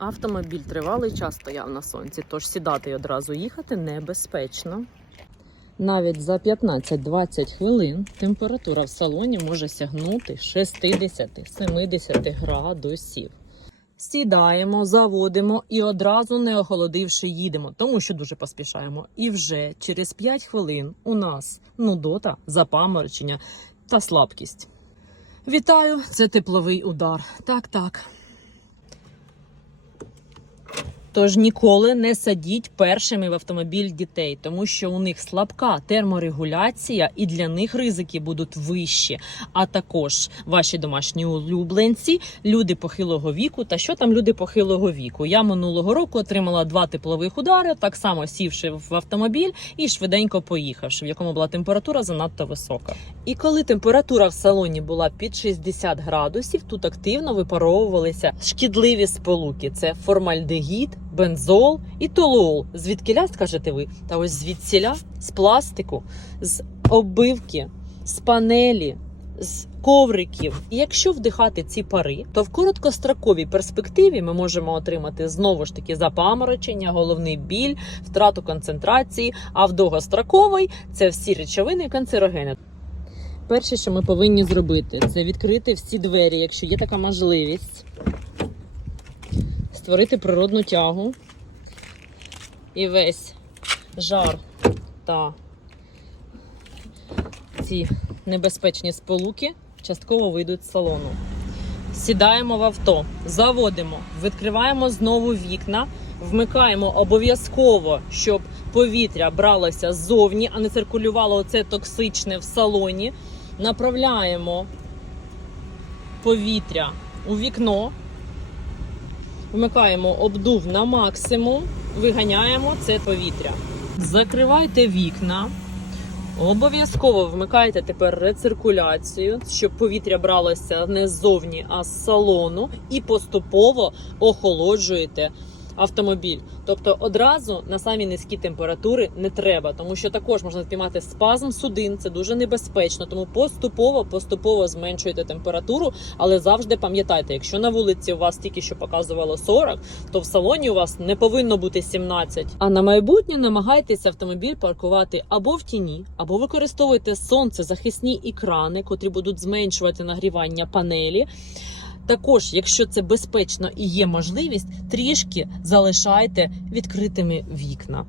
Автомобіль тривалий час стояв на сонці, тож сідати і одразу їхати небезпечно. Навіть за 15-20 хвилин температура в салоні може сягнути 60-70 градусів. Сідаємо, заводимо і одразу не охолодивши їдемо, тому що дуже поспішаємо. І вже через 5 хвилин у нас нудота, запаморочення та слабкість. Вітаю! Це тепловий удар. Так, так. Тож ніколи не садіть першими в автомобіль дітей, тому що у них слабка терморегуляція і для них ризики будуть вищі. А також ваші домашні улюбленці, люди похилого віку. Та що там люди похилого віку? Я минулого року отримала два теплових удари, так само сівши в автомобіль і швиденько поїхавши, в якому була температура занадто висока. І коли температура в салоні була під 60 градусів, тут активно випаровувалися шкідливі сполуки: це формальдегід, бензол і толуол. Звідкиля скажете ви? Та ось звідсіля з пластику, з оббивки, з панелі. З ковриків, і якщо вдихати ці пари, то в короткостроковій перспективі ми можемо отримати знову ж таки запаморочення, головний біль, втрату концентрації. А в довгостроковій це всі речовини канцерогени. Перше, що ми повинні зробити, це відкрити всі двері, якщо є така можливість, створити природну тягу і весь жар та ці небезпечні сполуки частково вийдуть з салону. Сідаємо в авто, заводимо, відкриваємо знову вікна, вмикаємо обов'язково, щоб повітря бралося ззовні, а не циркулювало оце токсичне в салоні. Направляємо повітря у вікно, вмикаємо обдув на максимум, виганяємо це повітря. Закривайте вікна. Обов'язково вмикайте тепер рециркуляцію, щоб повітря бралося не ззовні, а з салону, і поступово охолоджуєте автомобіль. Тобто одразу на самі низькі температури не треба, тому що також можна спіймати спазм судин, це дуже небезпечно. Тому поступово, поступово зменшуйте температуру, але завжди пам'ятайте, якщо на вулиці у вас тільки що показувало 40, то в салоні у вас не повинно бути 17. А на майбутнє намагайтеся автомобіль паркувати або в тіні, або використовуйте сонцезахисні екрани, котрі будуть зменшувати нагрівання панелі. Також, якщо це безпечно і є можливість, трішки залишайте відкритими вікна.